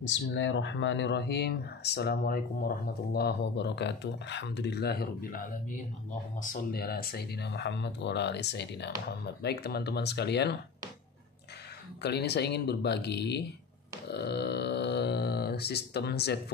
Bismillahirrahmanirrahim. Assalamualaikum warahmatullahi wabarakatuh. Alhamdulillahirabbil alamin. Allahumma shalli ala sayyidina Muhammad wa ala ali sayyidina Muhammad. Baik teman-teman sekalian, kali ini saya ingin berbagi sistem Z4,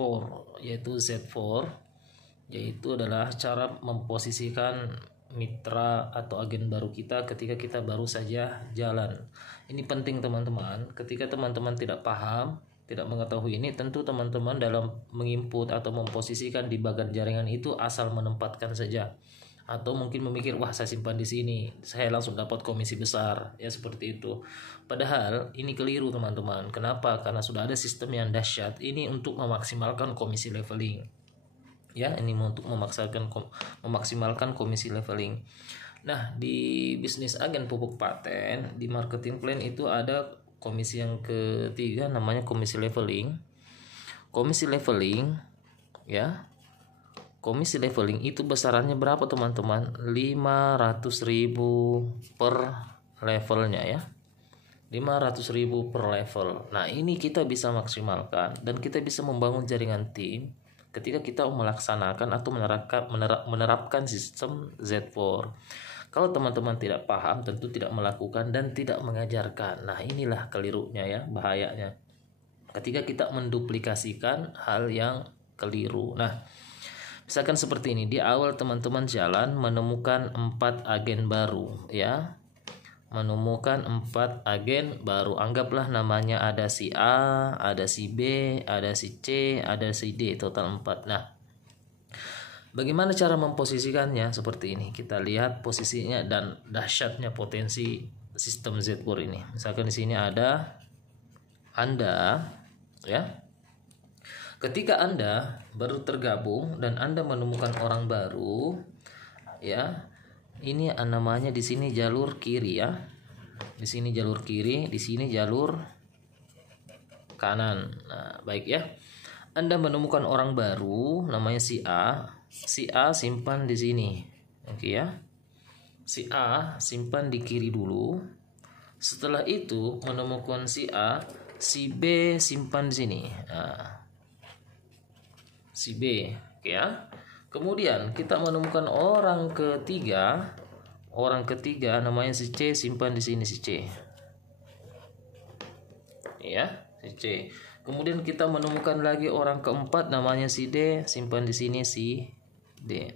yaitu adalah cara memposisikan mitra atau agen baru kita ketika kita baru saja jalan. Ini penting teman-teman. Ketika teman-teman tidak paham, tidak mengetahui ini, tentu teman-teman dalam menginput atau memposisikan di bagian jaringan itu asal menempatkan saja, atau mungkin memikir, wah saya simpan di sini, saya langsung dapat komisi besar, ya seperti itu. Padahal ini keliru teman-teman. Kenapa? Karena sudah ada sistem yang dahsyat ini untuk memaksimalkan komisi leveling. Ya, ini untuk memaksimalkan komisi leveling. Nah, di bisnis agen pupuk paten, di marketing plan itu ada komisi yang ketiga, namanya komisi leveling. Komisi leveling, ya. Komisi leveling itu besarannya berapa teman-teman? 500.000 per levelnya, ya. 500.000 per level. Nah, ini kita bisa maksimalkan dan kita bisa membangun jaringan tim ketika kita melaksanakan atau menerapkan sistem Z4. Kalau teman-teman tidak paham, tentu tidak melakukan dan tidak mengajarkan. Nah, inilah kelirunya, ya, bahayanya ketika kita menduplikasikan hal yang keliru. Nah, misalkan seperti ini, di awal teman-teman jalan menemukan 4 agen baru, ya. Menemukan 4 agen baru. Anggaplah namanya ada si A, ada si B, ada si C, ada si D, total 4. Nah, bagaimana cara memposisikannya? Seperti ini. Kita lihat posisinya dan dahsyatnya potensi sistem Z4 ini. Misalkan di sini ada Anda, ya. Ketika Anda baru tergabung dan Anda menemukan orang baru, ya. Ini namanya di sini jalur kiri, ya. Di sini jalur kiri, di sini jalur kanan. Nah, baik, ya. Anda menemukan orang baru namanya si A. Si A simpan di sini. Oke, ya. Si A simpan di kiri dulu. Setelah itu menemukan si A, si B simpan di sini. Nah, si B, oke, ya. Kemudian kita menemukan orang ketiga. Orang ketiga namanya si C, simpan di sini si C. Ya, si C. Kemudian kita menemukan lagi orang keempat namanya si D, simpan di sini si D.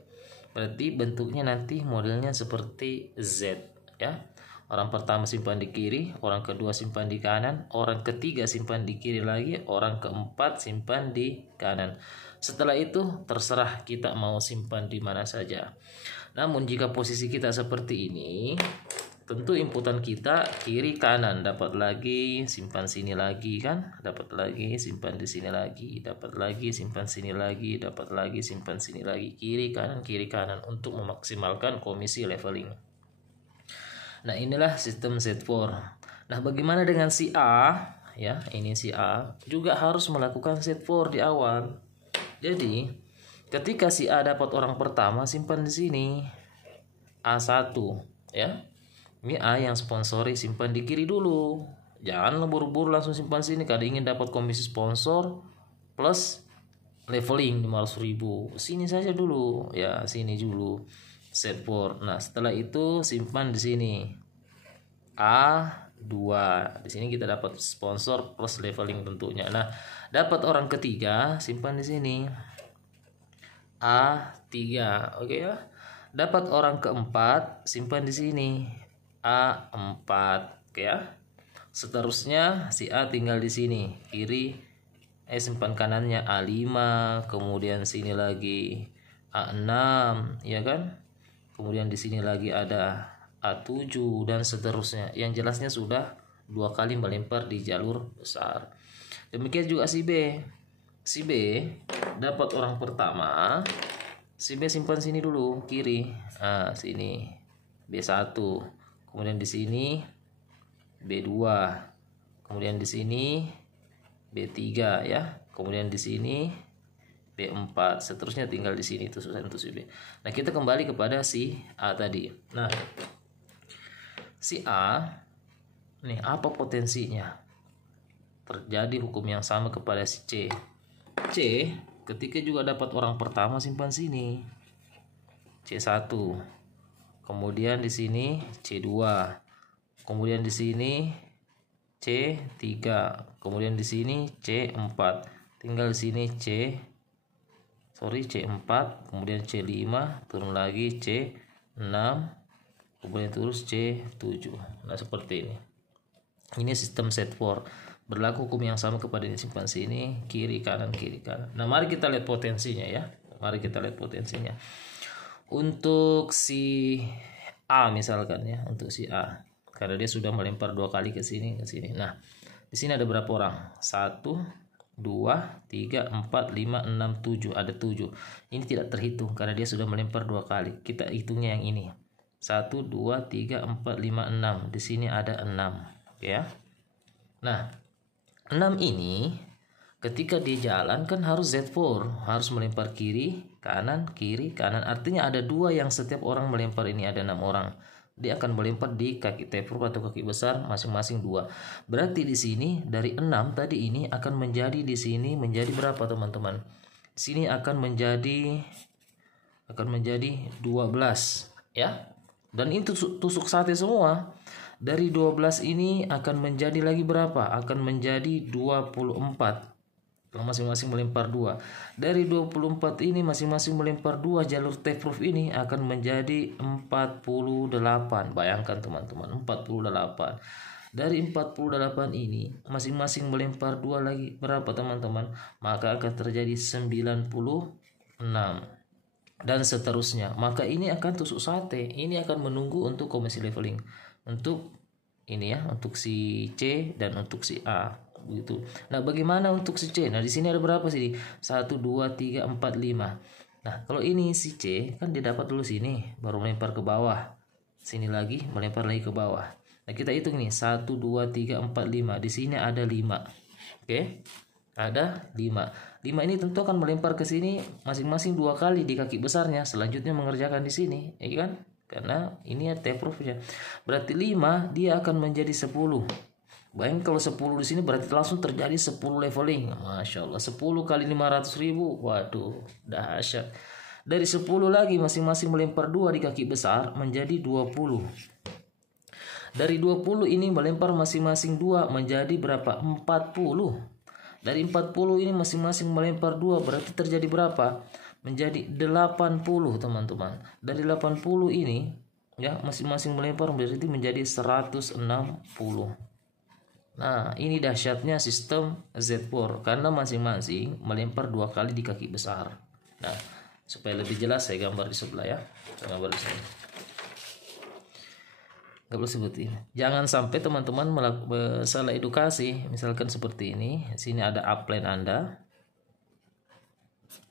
Berarti bentuknya nanti modelnya seperti Z, ya. Orang pertama simpan di kiri, orang kedua simpan di kanan, orang ketiga simpan di kiri lagi, orang keempat simpan di kanan. Setelah itu terserah kita mau simpan di mana saja. Namun jika posisi kita seperti ini, tentu inputan kita kiri kanan, dapat lagi simpan sini lagi, kan, dapat lagi simpan di sini lagi, dapat lagi simpan sini lagi, dapat lagi simpan sini lagi, kiri kanan untuk memaksimalkan komisi leveling. Nah, inilah sistem Z4. Nah, bagaimana dengan si A, ya? Ini si A juga harus melakukan Z4 di awal. Jadi ketika si A dapat orang pertama, simpan di sini A1, ya. Ini A yang sponsori, simpan di kiri dulu. Jangan buru-buru langsung simpan sini. Kalau ingin dapat komisi sponsor plus leveling 500.000, sini saja dulu, ya, sini dulu Z4. Nah, setelah itu simpan di sini A2. Di sini kita dapat sponsor plus leveling tentunya. Nah, dapat orang ketiga, simpan di sini A3. Oke, ya. Dapat orang keempat, simpan di sini A4. Oke, ya. Seterusnya si A tinggal di sini kiri, simpan kanannya A5, kemudian sini lagi A6, ya kan? Kemudian di sini lagi ada A7 dan seterusnya. Yang jelasnya sudah 2 kali melempar di jalur besar. Demikian juga si B. Si B dapat orang pertama, si B simpan sini dulu kiri. Nah, sini B1. Kemudian di sini B2. Kemudian di sini B3, ya. Kemudian di sini B4. Seterusnya tinggal di sini, itu susah untuk si B. Nah, kita kembali kepada si A tadi. Nah, si A nih apa potensinya? terjadi hukum yang sama kepada si C. C ketika juga dapat orang pertama simpan sini C1. Kemudian di sini C2. Kemudian di sini C3. Kemudian di sini C4. Tinggal di sini C4, kemudian C5, turun lagi C6, kemudian terus C7. Nah, seperti ini. Ini sistem set for. Berlaku hukum yang sama kepada ini simpan sini, kiri kanan kiri kanan. Nah, mari kita lihat potensinya ya. Mari kita lihat potensinya. Untuk si A misalkan ya, untuk si A. Karena dia sudah melempar 2 kali ke sini ke sini. Nah, di sini ada berapa orang? 1 2, 3, 4, 5, 6, 7. Ada 7. Ini tidak terhitung karena dia sudah melempar 2 kali. Kita hitungnya yang ini. 1, 2, 3, 4, 5, 6. Di sini ada 6. Ya. Nah, 6 ini ketika dia jalan kan harus Z4. Harus melempar kiri, kanan. Artinya ada 2 yang setiap orang melempar ini. Ada 6 orang. Dia akan melempar di kaki taper atau kaki besar masing-masing 2. Berarti di sini dari 6 tadi ini akan menjadi di sini menjadi berapa teman-teman? Di sini akan menjadi 12 ya. Dan itu tusuk sate semua. Dari 12 ini akan menjadi lagi berapa? Akan menjadi 24. Masing-masing melempar 2. Dari 24 ini masing-masing melempar 2, jalur taper ini akan menjadi 48. Bayangkan teman-teman, 48. Dari 48 ini masing-masing melempar 2 lagi berapa teman-teman? Maka akan terjadi 96. Dan seterusnya. Maka ini akan tusuk sate. Ini akan menunggu untuk komisi leveling. Untuk ini ya, untuk si C dan untuk si A. Begitu. Nah, bagaimana untuk si C? Nah, di sini ada berapa sih? 1 2 3 4 5. Nah, kalau ini si C kan dia dapat dulu sini, baru melempar ke bawah. Sini lagi, melempar lagi ke bawah. Nah, kita hitung nih, 1 2 3 4 5. Di sini ada 5. Oke. Ada 5. 5 ini tentu akan melempar ke sini masing-masing 2 kali di kaki besarnya. Selanjutnya mengerjakan di sini, ya kan? Karena ini ya T-proof-nya. Berarti 5 dia akan menjadi 10. Bayangkan kalau 10 di sini berarti langsung terjadi 10 leveling. Masya Allah, 10 kali 500.000. Waduh, dahsyat. Dari 10 lagi masing-masing melempar 2 di kaki besar menjadi 20. Dari 20 ini melempar masing-masing 2 menjadi berapa? 40. Dari 40 ini masing-masing melempar 2 berarti terjadi berapa? Menjadi 80 teman-teman. Dari 80 ini ya masing-masing melempar berarti menjadi 160. Nah, ini dahsyatnya sistem Z4 karena masing-masing melempar 2 kali di kaki besar. Nah, supaya lebih jelas saya gambar di sebelah ya. Saya gambar di sini. Gak perlu sebutin. Jangan sampai teman-teman salah edukasi. Misalkan seperti ini. Sini ada upline Anda.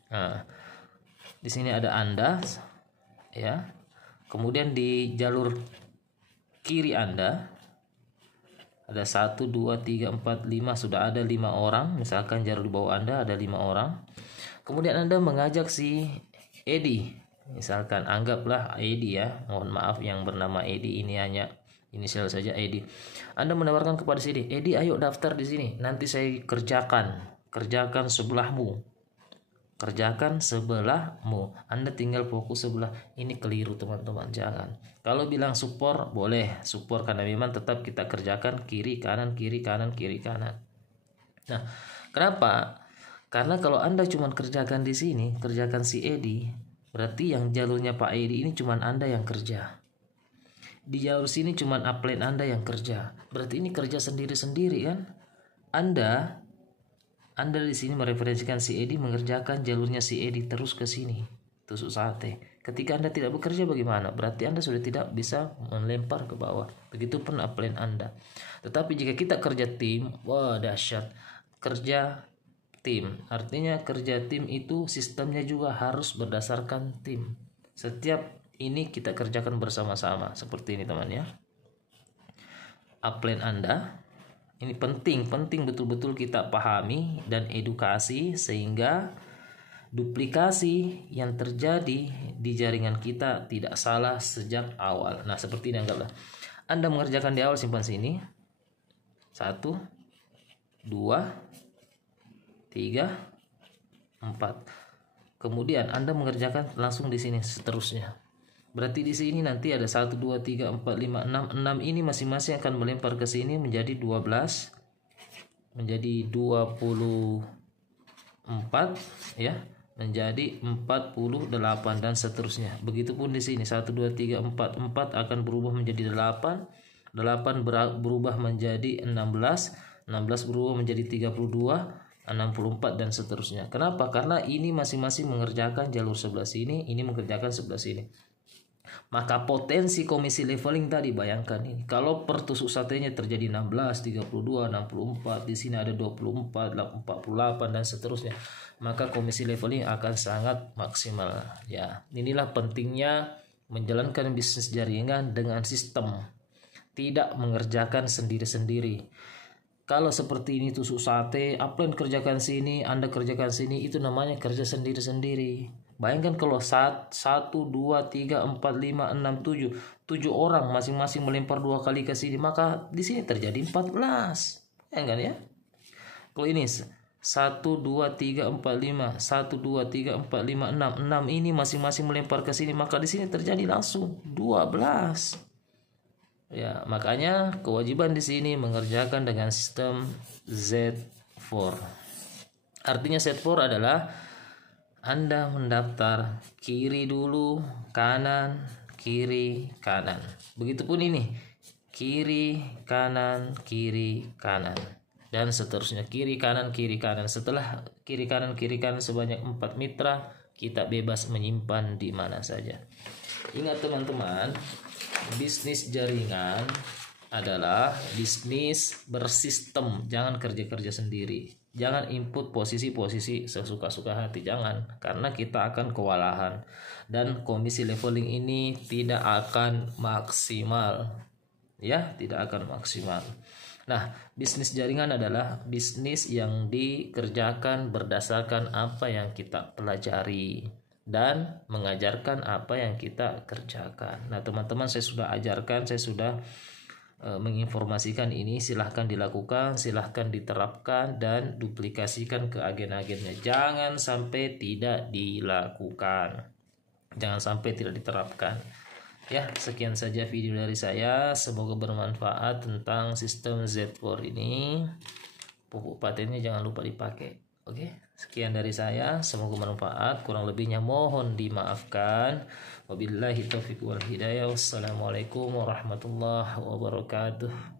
Nah, di sini ada Anda, ya. Kemudian di jalur kiri Anda ada 1, 2, 3, 4, 5. Sudah ada 5 orang. Misalkan jalur di bawah Anda ada 5 orang. Kemudian Anda mengajak si Edi. Misalkan anggaplah Edi ya. Mohon maaf yang bernama Edi ini hanya inisial saja Edi. Anda menawarkan kepada si Edi, Edi ayo daftar di sini. Nanti saya kerjakan sebelahmu. Kerjakan sebelahmu. Anda tinggal fokus sebelah. Ini keliru teman-teman, jangan. Kalau bilang support boleh, support karena memang tetap kita kerjakan kiri kanan kiri kanan kiri kanan. Nah, kenapa? Karena kalau Anda cuma kerjakan di sini, kerjakan si Edi, berarti yang jalurnya Pak Edi ini cuma Anda yang kerja. Di jalur sini cuma upline Anda yang kerja. Berarti ini kerja sendiri-sendiri kan? Anda di sini mereferensikan si Edi mengerjakan jalurnya si Edi terus ke sini, tusuk sate. Ketika Anda tidak bekerja bagaimana? Berarti Anda sudah tidak bisa melempar ke bawah. Begitupun upline Anda. Tetapi jika kita kerja tim, wah dahsyat. Kerja tim. Artinya kerja tim itu sistemnya juga harus berdasarkan tim. Setiap ini kita kerjakan bersama-sama. Seperti ini teman ya. Upline Anda. Ini penting betul-betul kita pahami dan edukasi sehingga duplikasi yang terjadi di jaringan kita tidak salah sejak awal. Nah, seperti ini anggaplah. Anda mengerjakan di awal simpan sini. 1 2, 3, 4. Kemudian Anda mengerjakan langsung di sini seterusnya. Berarti di sini nanti ada 1, 2, 3, 4, 5, 6. 6 ini masing-masing akan melempar ke sini menjadi 12, menjadi 24 ya, menjadi 48 dan seterusnya. Begitupun di sini 1, 2, 3, 4. 4 akan berubah menjadi 8. 8 berubah menjadi 16. 16 berubah menjadi 32, 64 dan seterusnya. Kenapa? Karena ini masing-masing mengerjakan jalur sebelah sini, ini mengerjakan sebelah sini. Maka potensi komisi leveling tadi, bayangkan ini. Kalau per tusuk satenya terjadi 16, 32, 64, di sini ada 24, 48 dan seterusnya, maka komisi leveling akan sangat maksimal ya. Inilah pentingnya menjalankan bisnis jaringan dengan sistem, tidak mengerjakan sendiri-sendiri. Kalau seperti ini tusuk sate, upline kerjakan sini, Anda kerjakan sini, itu namanya kerja sendiri-sendiri. Bayangkan kalau 1, 2, 3, 4, 5, 6, 7 orang masing-masing melempar 2 kali ke sini, maka di sini terjadi 14. Bayangkan ya. Kalau ini 1, 2, 3, 4, 5, 1, 2, 3, 4, 5, 6. 6 ini masing-masing melempar ke sini, maka di sini terjadi langsung 12. Ya, makanya kewajiban di sini mengerjakan dengan sistem Z4. Artinya Z4 adalah Anda mendaftar kiri dulu, kanan, kiri, kanan. Begitupun ini, kiri, kanan, kiri, kanan. Dan seterusnya, kiri, kanan, kiri, kanan. Setelah kiri, kanan sebanyak 4 mitra, kita bebas menyimpan di mana saja. Ingat teman-teman, bisnis jaringan adalah bisnis bersistem. Jangan kerja-kerja sendiri. Jangan input posisi-posisi sesuka-suka hati. Jangan, karena kita akan kewalahan. Dan komisi leveling ini tidak akan maksimal. Ya, tidak akan maksimal. Nah, bisnis jaringan adalah bisnis yang dikerjakan berdasarkan apa yang kita pelajari dan mengajarkan apa yang kita kerjakan. Nah, teman-teman, saya sudah ajarkan, saya sudah menginformasikan ini. Silahkan dilakukan, silahkan diterapkan dan duplikasikan ke agen-agennya. Jangan sampai tidak dilakukan, jangan sampai tidak diterapkan. Ya, sekian saja video dari saya. Semoga bermanfaat tentang sistem Z4 ini. Pupuk patennya jangan lupa dipakai. Oke, sekian dari saya. Semoga bermanfaat. Kurang lebihnya mohon dimaafkan. Wabillahi taufiq wal hidayah. Wassalamualaikum warahmatullahi wabarakatuh.